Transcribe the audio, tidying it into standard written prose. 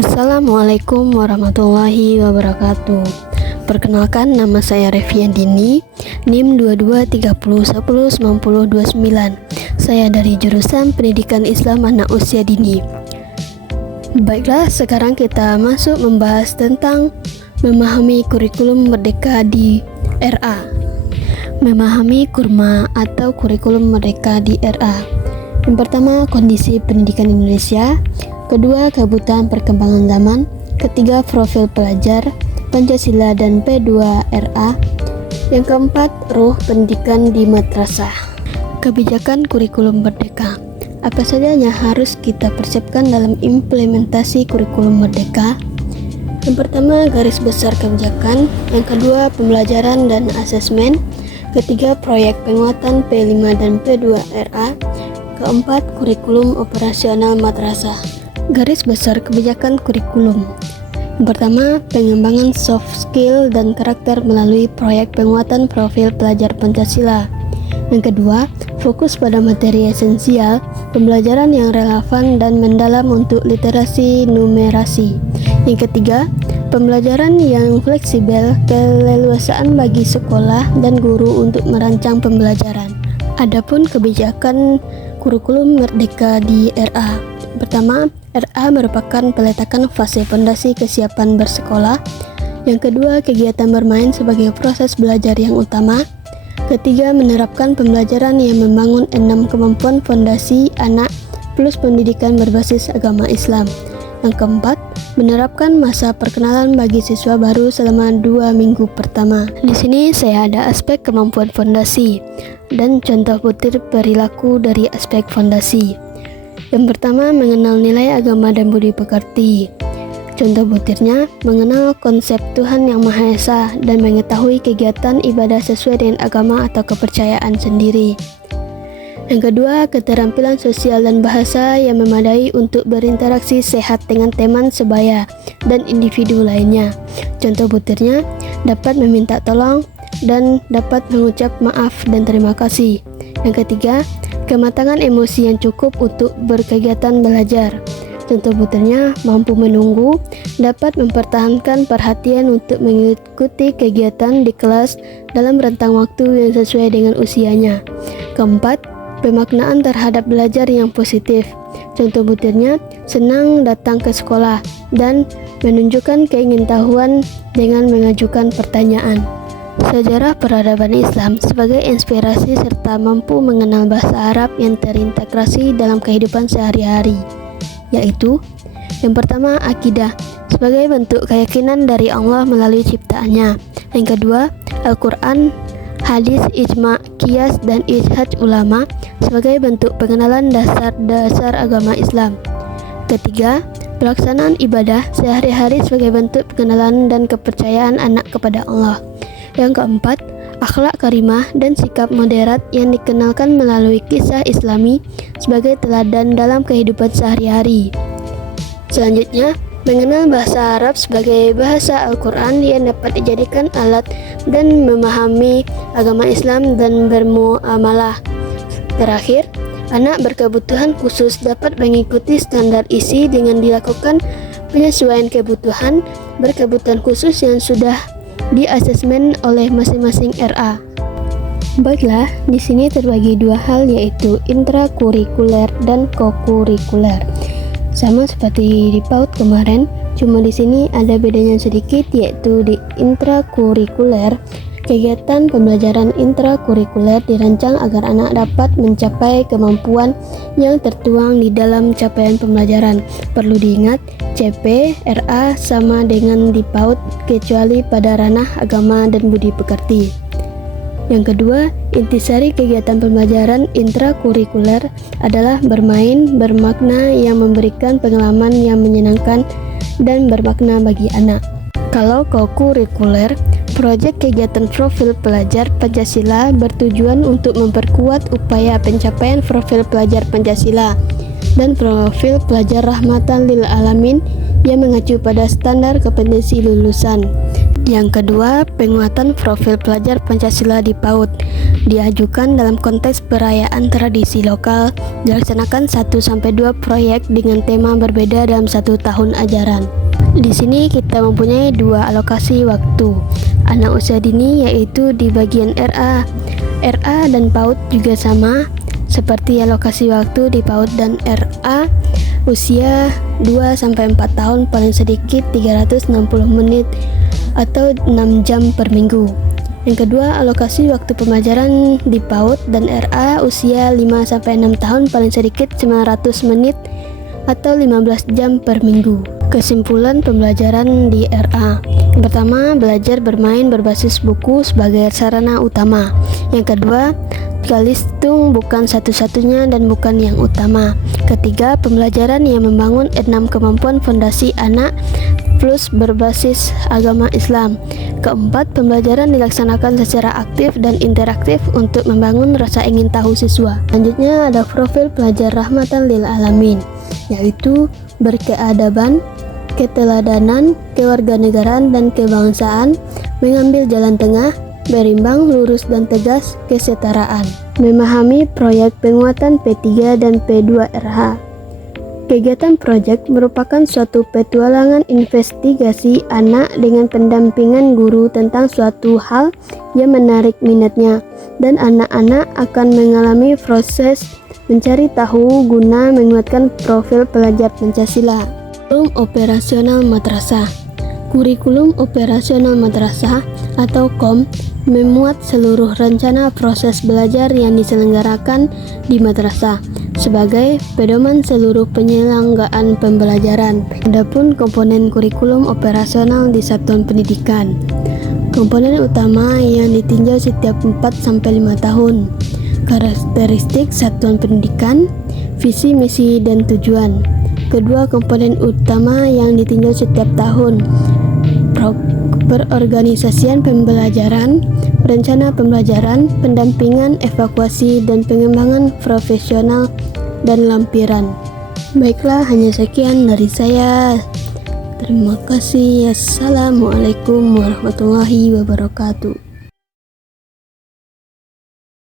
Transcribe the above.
Assalamualaikum warahmatullahi wabarakatuh. Perkenalkan, nama saya Reviandini, NIM 2230109029. Saya dari jurusan Pendidikan Islam Anak Usia Dini. Baiklah, sekarang kita masuk membahas tentang memahami kurikulum merdeka di RA. Memahami kurma atau kurikulum merdeka di RA. Yang pertama, kondisi pendidikan Indonesia. Kedua, kebutuhan perkembangan zaman. Ketiga, profil pelajar Pancasila dan P2RA. Yang keempat, ruh pendidikan di madrasah. Kebijakan kurikulum merdeka. Apa saja yang harus kita persiapkan dalam implementasi kurikulum merdeka? Yang pertama, garis besar kebijakan. Yang kedua, pembelajaran dan asesmen. Ketiga, proyek penguatan P5 dan P2RA. Keempat, kurikulum operasional madrasah. Garis besar kebijakan kurikulum. Yang pertama, pengembangan soft skill dan karakter melalui proyek penguatan profil pelajar Pancasila. Yang kedua, fokus pada materi esensial, pembelajaran yang relevan dan mendalam untuk literasi numerasi. Yang ketiga, pembelajaran yang fleksibel, keleluasaan bagi sekolah dan guru untuk merancang pembelajaran. Adapun kebijakan kurikulum merdeka di RA. Pertama, RA merupakan peletakan fase fondasi kesiapan bersekolah. Yang kedua, kegiatan bermain sebagai proses belajar yang utama. Ketiga, menerapkan pembelajaran yang membangun 6 kemampuan fondasi anak plus pendidikan berbasis agama Islam. Yang keempat, menerapkan masa perkenalan bagi siswa baru selama 2 minggu pertama. Di sini saya ada aspek kemampuan fondasi dan contoh butir perilaku dari aspek fondasi. Yang pertama, mengenal nilai agama dan budi pekerti. Contoh butirnya, mengenal konsep Tuhan Yang Maha Esa dan mengetahui kegiatan ibadah sesuai dengan agama atau kepercayaan sendiri. Yang kedua, keterampilan sosial dan bahasa yang memadai untuk berinteraksi sehat dengan teman sebaya dan individu lainnya. Contoh butirnya, dapat meminta tolong dan dapat mengucap maaf dan terima kasih. Yang ketiga, kematangan emosi yang cukup untuk berkegiatan belajar. Contoh butirnya, mampu menunggu, dapat mempertahankan perhatian untuk mengikuti kegiatan di kelas dalam rentang waktu yang sesuai dengan usianya. Keempat, pemaknaan terhadap belajar yang positif. Contoh butirnya, senang datang ke sekolah dan menunjukkan keingintahuan dengan mengajukan pertanyaan. Sejarah peradaban Islam sebagai inspirasi serta mampu mengenal bahasa Arab yang terintegrasi dalam kehidupan sehari-hari, yaitu yang pertama, akidah sebagai bentuk keyakinan dari Allah melalui ciptaannya. Yang kedua, Al-Quran, hadis, ijma, qiyas, dan ijtihad ulama sebagai bentuk pengenalan dasar-dasar agama Islam. Ketiga, pelaksanaan ibadah sehari-hari sebagai bentuk pengenalan dan kepercayaan anak kepada Allah. Yang keempat, akhlak karimah dan sikap moderat yang dikenalkan melalui kisah Islami sebagai teladan dalam kehidupan sehari-hari. Selanjutnya, mengenal bahasa Arab sebagai bahasa Al-Quran yang dapat dijadikan alat dan memahami agama Islam dan bermuamalah. Terakhir, anak berkebutuhan khusus dapat mengikuti standar isi dengan dilakukan penyesuaian kebutuhan berkebutuhan khusus yang sudah di asesmen oleh masing-masing RA. Baiklah, di sini terbagi dua hal, yaitu intrakurikuler dan kokurikuler. Sama seperti di PAUD kemarin, cuma di sini ada bedanya sedikit, yaitu di intrakurikuler, kegiatan pembelajaran intrakurikuler dirancang agar anak dapat mencapai kemampuan yang tertuang di dalam capaian pembelajaran. Perlu diingat, CP, RA sama dengan di PAUD kecuali pada ranah agama dan budi pekerti. Yang kedua, intisari kegiatan pembelajaran intrakurikuler adalah bermain bermakna yang memberikan pengalaman yang menyenangkan dan bermakna bagi anak. Kalau kokurikuler, proyek kegiatan profil pelajar Pancasila bertujuan untuk memperkuat upaya pencapaian profil pelajar Pancasila dan profil pelajar rahmatan lil alamin yang mengacu pada standar kompetensi lulusan. Yang kedua, penguatan profil pelajar Pancasila di PAUD diajukan dalam konteks perayaan tradisi lokal, dilaksanakan 1-2 proyek dengan tema berbeda dalam 1 tahun ajaran. Di sini kita mempunyai 2 alokasi waktu anak usia dini, yaitu di bagian RA. RA dan PAUD juga sama seperti alokasi waktu di PAUD dan RA. Usia 2-4 tahun paling sedikit 360 menit atau 6 jam per minggu. Yang kedua, alokasi waktu pembelajaran di PAUD dan RA usia 5-6 tahun paling sedikit 900 menit atau 15 jam per minggu. Kesimpulan pembelajaran di RA. Yang pertama, belajar bermain berbasis buku sebagai sarana utama. Yang kedua, Kalistung bukan satu-satunya dan bukan yang utama. Ketiga, pembelajaran yang membangun 6 kemampuan fondasi anak plus berbasis agama Islam. Keempat, pembelajaran dilaksanakan secara aktif dan interaktif untuk membangun rasa ingin tahu siswa. Selanjutnya ada profil pelajar rahmatan lil alamin, yaitu berkeadaban, keteladanan, kewarganegaraan dan kebangsaan, mengambil jalan tengah, berimbang, lurus dan tegas, kesetaraan. Memahami proyek penguatan P3 dan P2RH. Kegiatan proyek merupakan suatu petualangan investigasi anak dengan pendampingan guru tentang suatu hal yang menarik minatnya, dan anak-anak akan mengalami proses mencari tahu guna menguatkan profil pelajar Pancasila. Kurikulum operasional madrasah. Kurikulum operasional madrasah atau KOM memuat seluruh rencana proses belajar yang diselenggarakan di madrasah sebagai pedoman seluruh penyelenggaraan pembelajaran. Adapun komponen kurikulum operasional di satuan pendidikan. Komponen utama yang ditinjau setiap 4-5 tahun. Karakteristik satuan pendidikan, visi, misi, dan tujuan. Kedua komponen utama yang ditinjau setiap tahun. Perorganisasian pembelajaran, rencana pembelajaran, pendampingan, evakuasi, dan pengembangan profesional dan lampiran. Baiklah, hanya sekian dari saya. Terima kasih. Assalamualaikum warahmatullahi wabarakatuh.